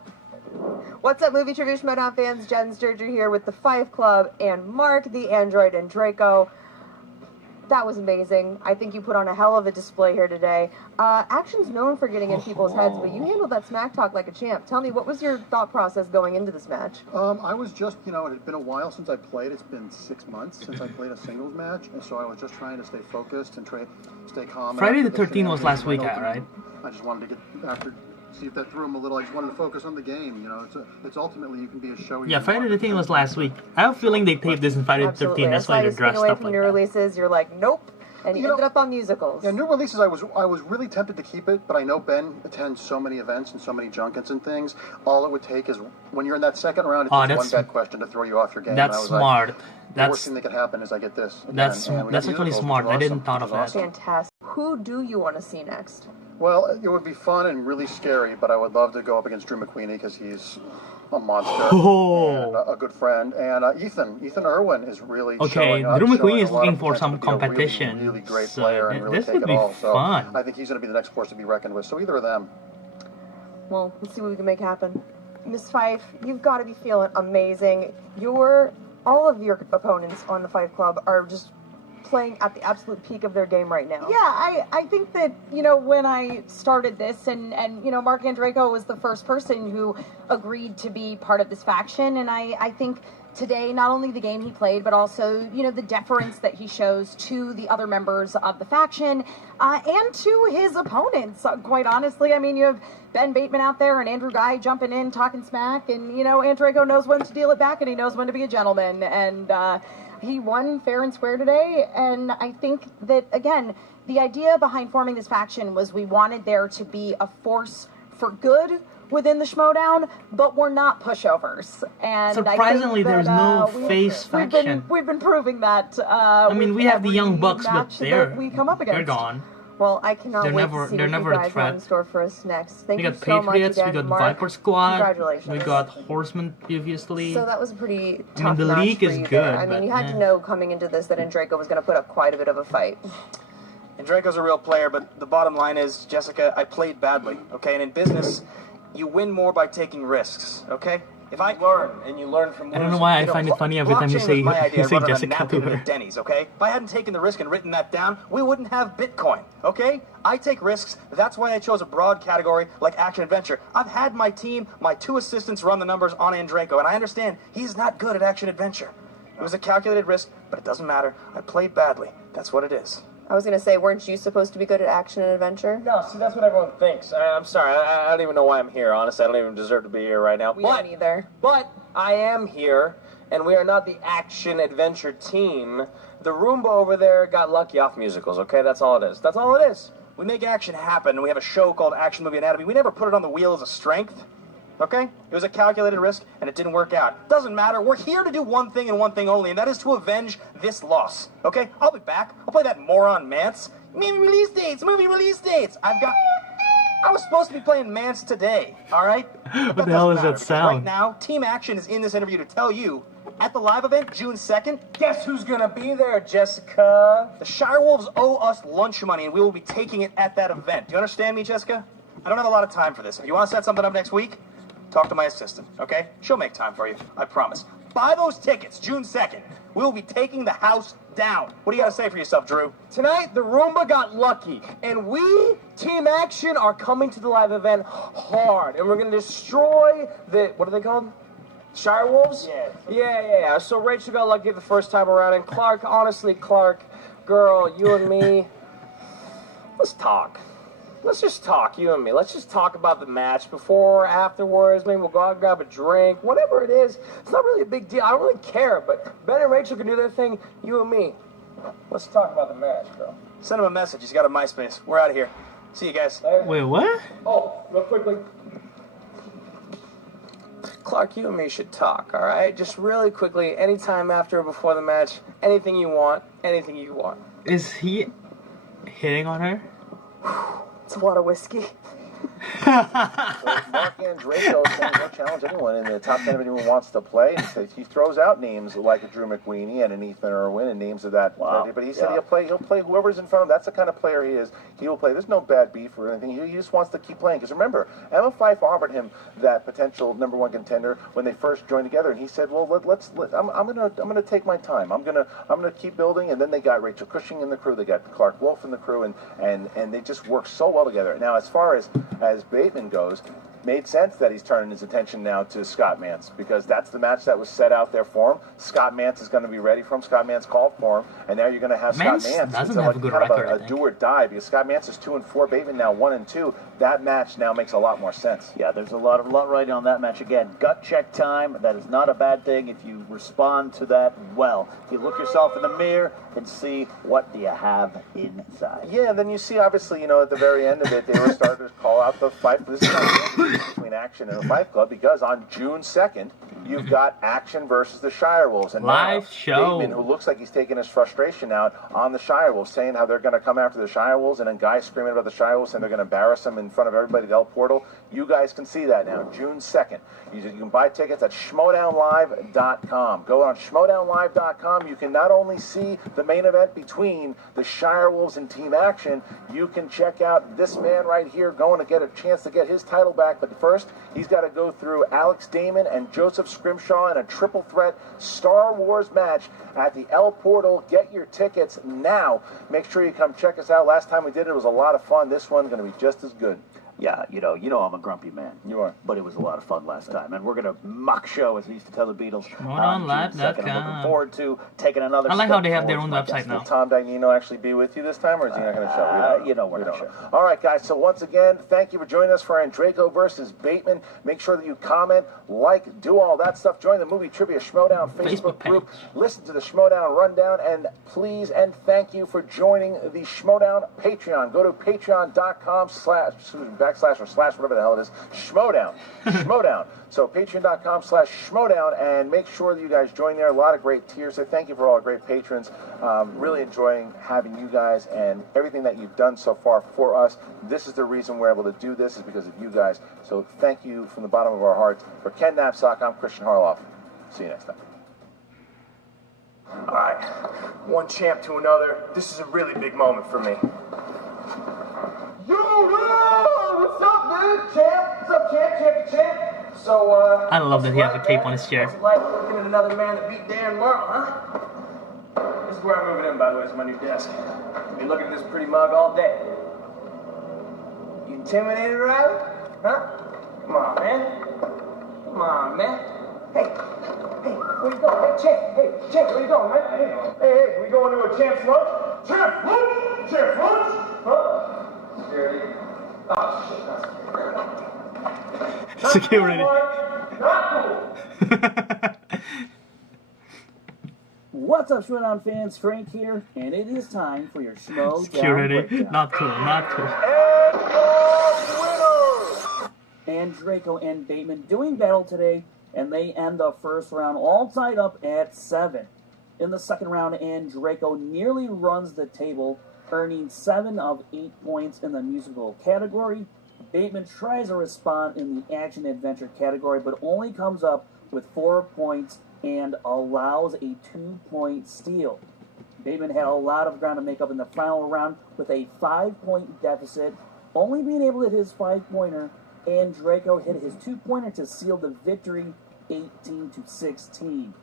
What's up, Movie Trivia Schmoedown fans? Jen Sturger here with the Fyffe Club and Mark, the Android Andreyko. That was amazing. I think you put on a hell of a display here today. Action's known for getting in people's heads, but you handled that smack talk like a champ. Tell me, what was your thought process going into this match? I was just, it had been a while since I played. It's been 6 months since I played a singles match, and so I was just trying to stay focused and stay calm. Friday the 13th was last week, right? I just wanted to see if that threw him a little. I just wanted to focus on the game. It's ultimately you can be a show. Yeah, Friday the 13th was last week. I have a feeling they taped this in Friday the 13th. That's why they're dressed away up from like new that. releases, you're like, nope. And you ended up on musicals. Yeah, new releases, I was really tempted to keep it, but I know Ben attends so many events and so many junkets and things. All it would take is, when you're in that second round, it's just one bad question to throw you off your game. That's smart. Like, the worst thing that could happen is I get this. That's actually smart. I didn't thought of that. Fantastic. Who do you want to see next? Well, it would be fun and really scary, but I would love to go up against Drew McQueenie because he's a monster and a good friend. And Ethan Irwin is really showing up. Drew McQueenie is a lot looking of for potential some to be a competition. really great player and really this take would it be all. fun. So I think he's going to be the next force to be reckoned with. So either of them. Well, let's see what we can make happen. Miss Fyffe, you've got to be feeling amazing. All of your opponents on the Fyffe Club are just playing at the absolute peak of their game right now. Yeah, I think that, when I started this and Marc Andreyko was the first person who agreed to be part of this faction, and I think today, not only the game he played, but also, the deference that he shows to the other members of the faction and to his opponents, quite honestly. I mean, you have Ben Bateman out there and Andrew Guy jumping in, talking smack, and, Andreyko knows when to deal it back and he knows when to be a gentleman, and he won fair and square today, and I think that, again, the idea behind forming this faction was we wanted there to be a force for good within the Schmoedown, but we're not pushovers. And surprisingly, there's no face faction. We've been proving that. I mean, we have the Young Bucks, but they're gone. Well, I cannot wait to see what you guys have in store for us next. Thank you so much again, we got Mark. Viper Squad. Congratulations. We got Horsemen previously. So that was a pretty tough the match league for is you good. there. I mean, you had to know coming into this that Andreyko was going to put up quite a bit of a fight. Andreyko's a real player, but the bottom line is, Jessica, I played badly, okay? And in business, you win more by taking risks, okay? If I learn, and you learn from losing, I don't know why I find it funny every time you say Jessica to her. Denny's, okay? If I hadn't taken the risk and written that down, we wouldn't have Bitcoin, okay? I take risks. That's why I chose a broad category like action adventure. I've had my team, my 2 assistants run the numbers on Andreyko, and I understand he's not good at action adventure. It was a calculated risk, but it doesn't matter. I played badly. That's what it is. I was going to say, weren't you supposed to be good at action and adventure? No, see, that's what everyone thinks. I'm sorry, I don't even know why I'm here, honestly. I don't even deserve to be here right now. We don't either. But I am here, and we are not the action-adventure team. The Roomba over there got lucky off musicals, okay? That's all it is. That's all it is. We make action happen, and we have a show called Action Movie Anatomy. We never put it on the wheel as a strength, okay? It was a calculated risk, and it didn't work out. Doesn't matter. We're here to do one thing and one thing only, and that is to avenge this loss, okay? I'll be back. I'll play that moron Mance. Movie release dates, movie release dates. I was supposed to be playing Mance today, all right? What the hell is that sound? Right now, Team Action is in this interview to tell you, at the live event, June 2nd, guess who's gonna be there, Jessica? The Shirewolves owe us lunch money, and we will be taking it at that event. Do you understand me, Jessica? I don't have a lot of time for this. If you want to set something up next week, talk to my assistant, okay? She'll make time for you, I promise. Buy those tickets, June 2nd. We'll be taking the house down. What do you got to say for yourself, Drew? Tonight, the Roomba got lucky, and we, Team Action, are coming to the live event hard, and we're going to destroy the, what are they called? Shirewolves? Yeah. So Rachel got lucky the first time around, and Clark, honestly, Clark, girl, you and me, let's talk. Let's just talk, you and me. Let's just talk about the match before or afterwards. Maybe we'll go out and grab a drink. Whatever it is, it's not really a big deal. I don't really care, but Ben and Rachel can do their thing, you and me. Let's talk about the match, girl. Send him a message. He's got a MySpace. We're out of here. See you guys. Wait, what? Oh, real quickly. Clark, you and me should talk, all right? Just really quickly, anytime after or before the match, anything you want, anything you want. Is he hitting on her? It's a lot of whiskey. So Marc Andreyko is saying he'll challenge anyone in the top 10 if anyone wants to play. And he throws out names like a Drew McWeeny and an Ethan Irwin and names of that. Wow. But he said he'll play whoever's in front of him. That's the kind of player he is. He will play. There's no bad beef or anything. He just wants to keep playing. Because remember, Emma Fyffe offered him that potential #1 contender when they first joined together, and he said, "Well, I'm gonna take my time. I'm gonna keep building." And then they got Rachel Cushing in the crew. They got Clark Wolf in the crew, and they just work so well together. Now, as far as Bateman goes, made sense that he's turning his attention now to Scott Mance, because that's the match that was set out there for him. Scott Mance is going to be ready for him. Scott Mance called for him, and now you're going to have Scott Mance. Doesn't have a good record, a do or die, because Scott Mance is 2-4, Bateman now 1-2. That match now makes a lot more sense. Yeah, there's a lot riding on that match. Again, gut check time. That is not a bad thing if you respond to that well. You look yourself in the mirror and see what do you have inside. Yeah, and then you see, obviously, at the very end of it, they were starting to call out the fight. This is not the between Action and the Fyffe Club, because on June 2nd, you've got Action versus the Shirewolves. And live show. Bateman, who looks like he's taking his frustration out on the Shirewolves, saying how they're going to come after the Shirewolves, and then guys screaming about the Shirewolves, saying they're going to embarrass them in front of everybody at El Portal. You guys can see that now, June 2nd. You can buy tickets at Schmoedownlive.com. Go on Schmoedownlive.com. You can not only see the main event between the Shirewolves and Team Action, you can check out this man right here going to get a chance to get his title back. But first, he's got to go through Alex Damon and Joseph Scrimshaw in a triple threat Star Wars match at the El Portal. Get your tickets now. Make sure you come check us out. Last time we did it was a lot of fun. This one's going to be just as good. Yeah, you know I'm a grumpy man. You are. But it was a lot of fun last time. And we're going to mock show, as we used to tell the Beatles. Schmoedown Live. I'm looking forward to taking another I like step how they have their towards own my website now. Will Tom Dagnino actually be with you this time, or is he not going to show? We're not sure. All right, guys. So once again, thank you for joining us for Andreyko versus Bateman. Make sure that you comment, like, do all that stuff. Join the Movie Trivia Schmoedown Facebook group. Listen to the Schmoedown Rundown, and please and thank you for joining the Schmoedown Patreon. Go to patreon.com// whatever the hell it is, Schmoedown. Schmoedown. So patreon.com/Schmoedown, and make sure that you guys join there. A lot of great tiers. So thank you for all our great patrons. Really enjoying having you guys and everything that you've done so far for us. This is the reason we're able to do this, is because of you guys. So thank you from the bottom of our hearts. For Ken Knapsack, I'm Christian Harloff. See you next time. All right, one champ to another. This is a really big moment for me. Yo, what's up, dude? Champ? What's up, champ? So, I love that he has a cape on his chair. What's it like looking at another man that beat Darren Marl, huh? This is where I'm moving in, by the way. It's my new desk. I've been looking at this pretty mug all day. You intimidated, Riley? Huh? Come on, man. Hey, where you going? Hey, champ, where you going, man? Hey, we going to a champ's lunch? Champ lunch? Huh? Security. Oh, shit, that's Security. Not cool. What's up, Schmoedown fans? Frank here, and it is time for your Schmoedown Security. Breakdown. Not cool. And Andreyko and Bateman doing battle today, and they end the first round all tied up at 7. In the second round, Andreyko nearly runs the table, earning 7 of 8 points in the musical category. Bateman tries to respond in the action-adventure category, but only comes up with 4 points and allows a 2-point steal. Bateman had a lot of ground to make up in the final round with a 5-point deficit, only being able to hit his 5-pointer. Andreyko hit his 2-pointer to seal the victory, 18-16.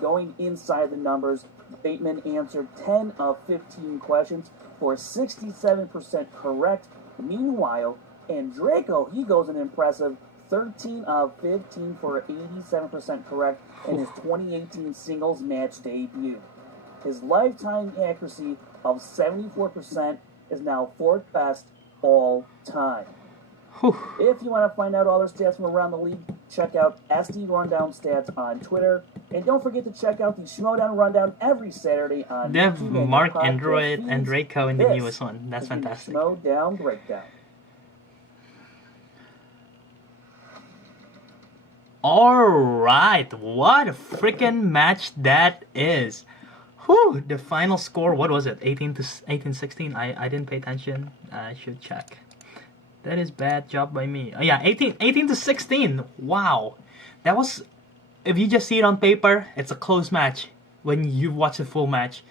Going inside the numbers, Bateman answered 10 of 15 questions for 67% correct. Meanwhile, Andreyko, he goes an impressive 13 of 15 for 87% correct in his 2018 singles match debut. His lifetime accuracy of 74% is now 4th best all time. If you want to find out all their stats from around the league, check out SD Rundown Stats on Twitter. And don't forget to check out the Schmoedown Rundown every Saturday on They have YouTube and Marc podcast Andreyko in the newest one. That's is the fantastic. Schmoedown Breakdown. Alright, what a freaking match that is. Whew, the final score, what was it? 18-16? I didn't pay attention. I should check. That is bad job by me. Yeah, 18 to 16. Wow. That was, if you just see it on paper, it's a close match. When you watch the full match,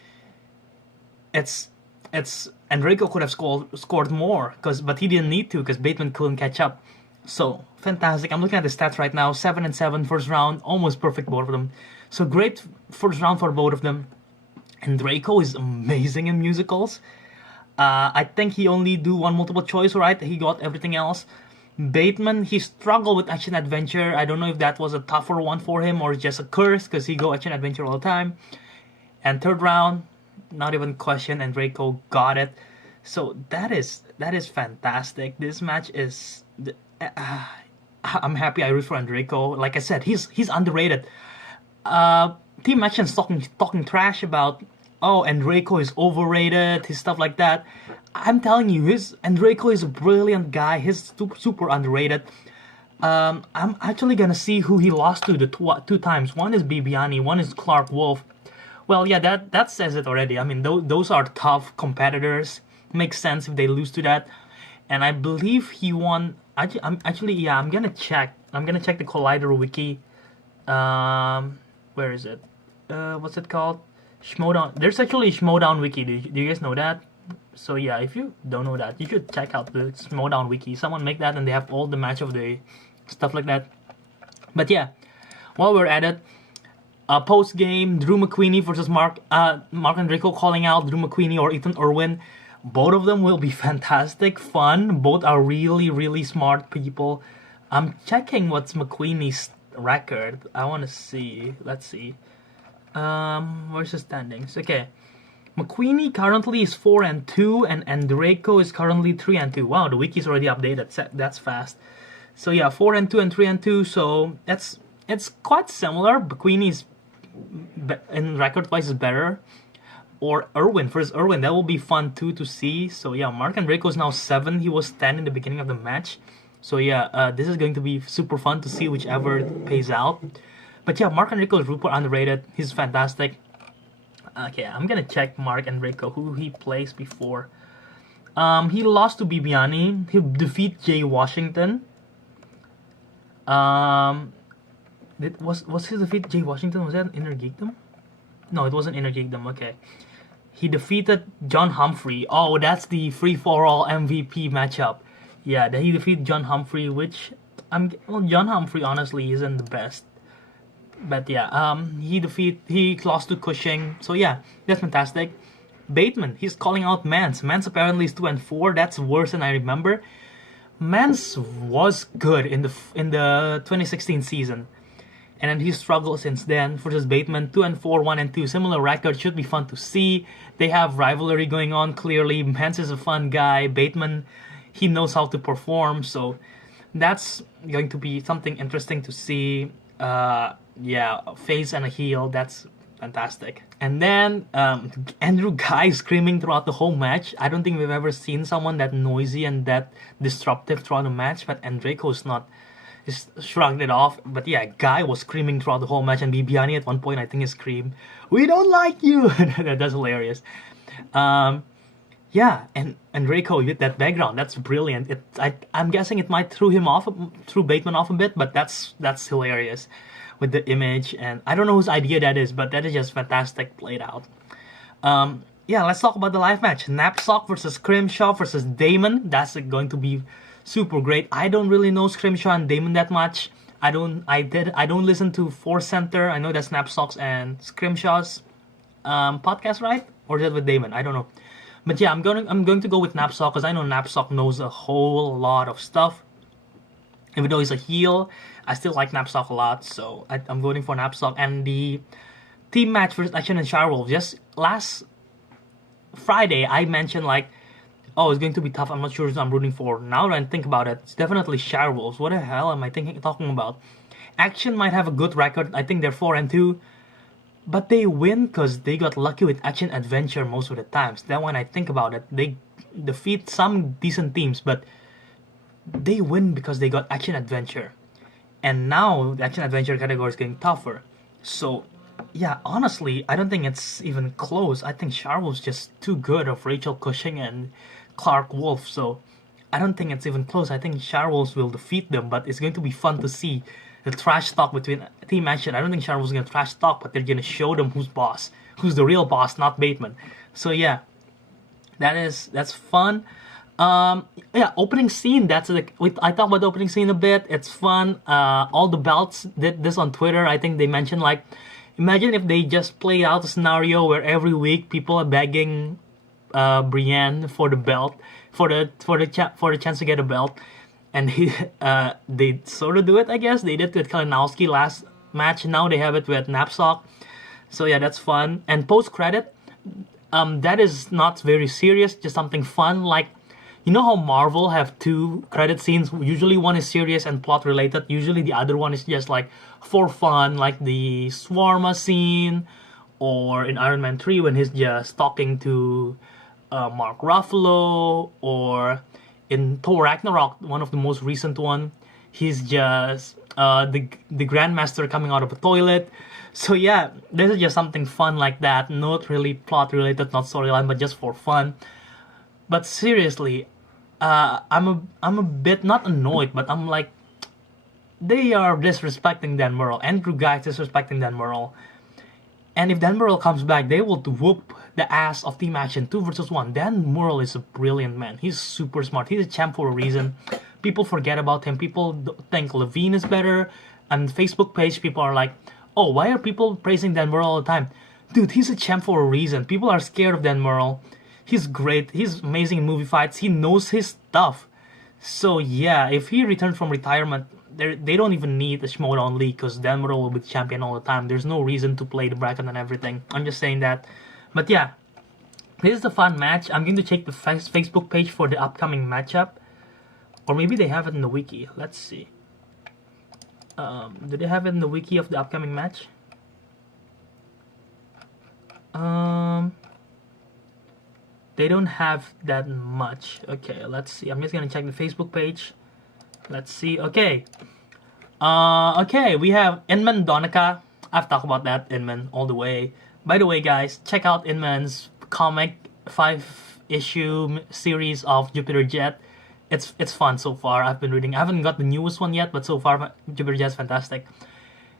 it's Andreyko could have scored more, but he didn't need to because Bateman couldn't catch up. So fantastic. I'm looking at the stats right now. 7-7 first round, almost perfect both of them. So great first round for both of them. Andreyko is amazing in musicals. I think he only do one multiple choice, right? He got everything else. Bateman, he struggled with action adventure. I don't know if that was a tougher one for him or just a curse because he go action adventure all the time. And third round, not even question, Andreyko got it. So that is fantastic. This match is I'm happy I root for Andreyko. Like I said, he's underrated. Team Action's talking trash about, oh, Andreyko is overrated, his stuff like that. I'm telling you, Andreyko is a brilliant guy. He's super underrated. I'm actually gonna see who he lost to the two times. One is Bibiani, one is Clark Wolf. Well, yeah, that says it already. I mean, those are tough competitors. Makes sense if they lose to that. And I believe he won. I'm gonna check. I'm gonna check the Collider wiki. Where is it? What's it called? Schmoedown. There's actually a Schmoedown wiki. Do you guys know that? So yeah, if you don't know that, you should check out the Schmoedown wiki. Someone make that and they have all the match of the stuff like that. But yeah, while we're at it, post game, Drew McQueenie versus Marc Andreyko calling out Drew McQueenie or Ethan Irwin. Both of them will be fantastic, fun. Both are really smart people. I'm checking what's McQueenie's record. I want to see. Let's see. Where's the standings? Okay. McQueenie currently is 4-2 and Andreyko is currently 3-2. Wow, the wiki's already updated. That's fast. So yeah, 4-2 and 3-2. So it's quite similar. McQueenie's in record wise is better. Or Irwin versus Irwin, that will be fun too to see. So yeah, Marc Andreyko is now 7. He was 10 in the beginning of the match. So yeah, this is going to be super fun to see whichever pays out. But yeah, Marc Andreyko is super underrated. He's fantastic. Okay, I'm gonna check Marc Andreyko, who he plays before. He lost to Bibiani. He defeat Jay Washington. Was his defeat Jay Washington? Was that an Inner Geekdom? No, it wasn't Inner Geekdom. Okay. He defeated John Humphrey. Oh, that's the free-for-all MVP matchup. Yeah, he defeated John Humphrey, which John Humphrey honestly isn't the best. But yeah, he lost to Cushing. So yeah, that's fantastic. Bateman, he's calling out Mance. Mance apparently is 2-4. That's worse than I remember. Mance was good in the 2016 season. And then he struggled since then. Versus Bateman, 2-4, 1-2. Similar record, should be fun to see. They have rivalry going on clearly. Mance is a fun guy. Bateman, he knows how to perform. So that's going to be something interesting to see. Yeah, a face and a heel. That's fantastic. And then Andrew Guy screaming throughout the whole match. I don't think we've ever seen someone that noisy and that disruptive throughout the match. But Andreyko's not. Just shrugged it off. But yeah, Guy was screaming throughout the whole match, and Bibiani at one point, I think, he screamed, "We don't like you!" That's hilarious. Yeah, and Andreyko with that background, that's brilliant. I'm guessing it might threw Bateman off a bit, but that's hilarious with the image, and I don't know whose idea that is, but that is just fantastic played out. Yeah, let's talk about the live match. Knapsack versus Scrimshaw versus Damon. That's going to be super great. I don't really know Scrimshaw and Damon that much. I don't listen to Force Center. I know that's Knapsack's and Scrimshaw's podcast, right? Or is it with Damon? I don't know. But yeah, I'm going to go with Knapsack because I know Knapsack knows a whole lot of stuff. Even though he's a heel, I still like Knapsack a lot, so I'm voting for Knapsack. And the team match versus Action and Shirewolf. Just last Friday, I mentioned like, oh, it's going to be tough. I'm not sure who I'm rooting for. Now that I think about it, it's definitely Shirewolves. What the hell am I talking about? Action might have a good record. I think they're 4-2. But they win because they got lucky with Action Adventure most of the times. Then when I think about it, they defeat some decent teams, but they win because they got Action Adventure. And now the Action Adventure category is getting tougher. So, yeah, honestly, I don't think it's even close. I think Shirewolf's just too good of Rachel Cushing and Clark Wolf. So, I don't think it's even close. I think Shirewolves will defeat them, but it's going to be fun to see the trash talk between Team Action. I don't think Shirewolves is going to trash talk, but they're going to show them who's boss, who's the real boss, not Bateman. So yeah, that's fun. Yeah, opening scene. I talked about the opening scene a bit. It's fun. All the belts did this on Twitter. I think they mentioned like, imagine if they just play out a scenario where every week people are begging Brienne for the belt, for the chance to get a belt, and they sort of do it. I guess they did with Kalinowski last match. Now they have it with Knapsack. So yeah, that's fun. And post credit, that is not very serious, just something fun. Like, you know how Marvel have 2 credit scenes? Usually one is serious and plot related. Usually the other one is just like for fun, like the Swarma scene, or in Iron Man 3 when he's just talking to Mark Ruffalo, or in Thor Ragnarok, one of the most recent one, he's just the Grandmaster coming out of a toilet. So yeah, this is just something fun like that, not really plot related, not storyline, but just for fun. But seriously, I'm a bit not annoyed, but I'm like, they are disrespecting Dan Murrell. Andrew Guy is disrespecting Dan Murrell. And if Dan Murrell comes back, they will whoop the ass of Team Action 2 versus 1. Dan Murrell is a brilliant man. He's super smart. He's a champ for a reason. People forget about him. People think Levine is better. And Facebook page, people are like, oh, why are people praising Dan Murrell all the time? Dude, he's a champ for a reason. People are scared of Dan Murrell. He's great. He's amazing in movie fights. He knows his stuff. So yeah, if he returns from retirement, they don't even need a Schmoedown league because Dan Murrell will be the champion all the time. There's no reason to play the bracket and everything. I'm just saying that. But yeah, this is a fun match. I'm going to check the Facebook page for the upcoming matchup. Or maybe they have it in the wiki. Let's see. Do they have it in the wiki of the upcoming match? They don't have that much. Okay, let's see. I'm just gonna check the Facebook page. Let's see. Okay. Okay, we have Inman Donica. I've talked about that, Inman, all the way. By the way, guys, check out Inman's comic 5-issue series of Jupiter Jet. It's fun so far. I've been reading. I haven't got the newest one yet, but so far Jupiter Jet's fantastic.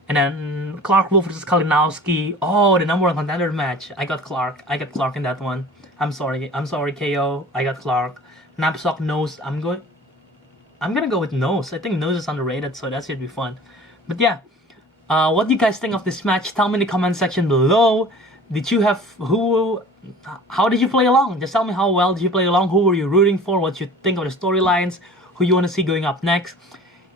And then Clark Wolf versus Kalinowski. Oh, the number 1 contender match. I got Clark in that one. I'm sorry, KO. I got Clark. Knapsack Nose. I'm gonna go with Nose. I think Nose is underrated, so that should be fun. But yeah, what do you guys think of this match? Tell me in the comment section below. How did you play along? Just tell me how well did you play along. Who were you rooting for? What you think of the storylines? Who you want to see going up next?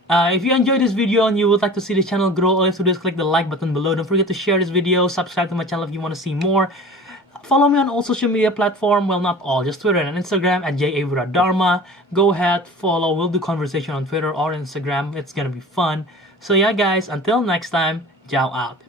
If you enjoyed this video and you would like to see the channel grow, all you have to do is click the like button below. Don't forget to share this video, subscribe to my channel if you want to see more. Follow me on all social media platforms, well, not all, just Twitter and Instagram at JAVRADharma. Go ahead, follow, we'll do conversation on Twitter or Instagram. It's gonna be fun. So yeah guys, until next time, ciao out.